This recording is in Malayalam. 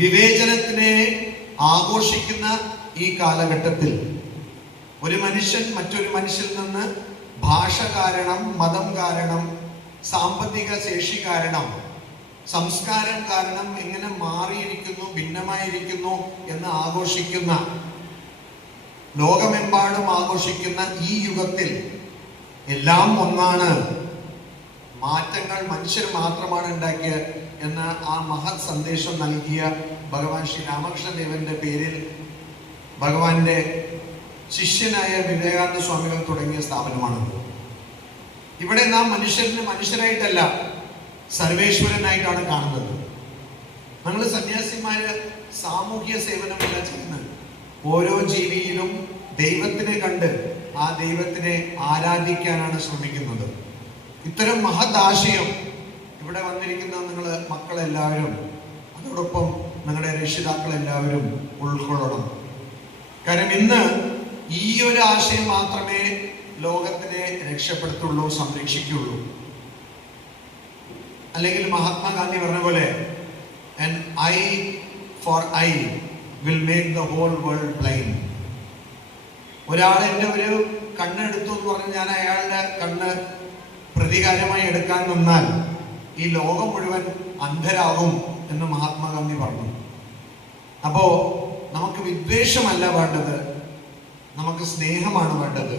വിവേചനത്തിനെ ആഘോഷിക്കുന്ന ഈ കാലഘട്ടത്തിൽ ഒരു മനുഷ്യൻ മറ്റൊരു മനുഷ്യനിൽ നിന്ന് ഭാഷ കാരണം, മതം കാരണം, സാമ്പത്തിക ശേഷി കാരണം, സംസ്കാരം കാരണം എങ്ങനെ മാറിയിരിക്കുന്നു, ഭിന്നമായിരിക്കുന്നു എന്ന് ആഘോഷിക്കുന്ന, ലോകമെമ്പാടും ആഘോഷിക്കുന്ന ഈ യുഗത്തിൽ എല്ലാം ഒന്നാണ്, മാറ്റങ്ങൾ മനുഷ്യർ മാത്രമാണ് ഉണ്ടാക്കിയത് എന്ന ആ മഹത് സന്ദേശം നൽകിയ ഭഗവാൻ ശ്രീ രാമകൃഷ്ണദേവന്റെ പേരിൽ ഭഗവാന്റെ ശിഷ്യനായ വിവേകാനന്ദ സ്വാമികൾ തുടങ്ങിയ സ്ഥാപനമാണ്. ഇവിടെ നാം മനുഷ്യരായിട്ടല്ല, സർവേശ്വരനായിട്ടാണ് കാണുന്നത്. നമ്മൾ സന്യാസിമാര് സാമൂഹ്യ സേവനമല്ല ചെയ്യുന്നത്. ഓരോ ജീവിയിലും ദൈവത്തിനെ കണ്ട് ആ ദൈവത്തിനെ ആരാധിക്കാനാണ് ശ്രമിക്കുന്നത്. ഇത്തരം മഹത് ആശയം ഇവിടെ വന്നിരിക്കുന്ന നിങ്ങൾ മക്കളെല്ലാവരും, അതോടൊപ്പം നിങ്ങളുടെ രക്ഷിതാക്കളെല്ലാവരും ഉൾക്കൊള്ളണം. കാരണം ഇന്ന് ഈ ഒരു ആശയം മാത്രമേ ലോകത്തിനെ രക്ഷപ്പെടുത്തുള്ളൂ, സംരക്ഷിക്കുള്ളൂ. അല്ലെങ്കിൽ മഹാത്മാഗാന്ധി പറഞ്ഞ പോലെ an eye for eye will make the whole world blind. ഒരാളെന്റെ ഒരു കണ്ണെടുത്തു എന്ന് പറഞ്ഞ് ഞാൻ അയാളുടെ കണ്ണ് പ്രതികാരമായി എടുക്കാൻ നിന്നാൽ ഈ ലോകം മുഴുവൻ അന്ധരാകും എന്ന് മഹാത്മാഗാന്ധി പറഞ്ഞു. അപ്പോ നമുക്ക് വിദ്വേഷമല്ല വേണ്ടത്, നമുക്ക് സ്നേഹമാണ് വേണ്ടത്.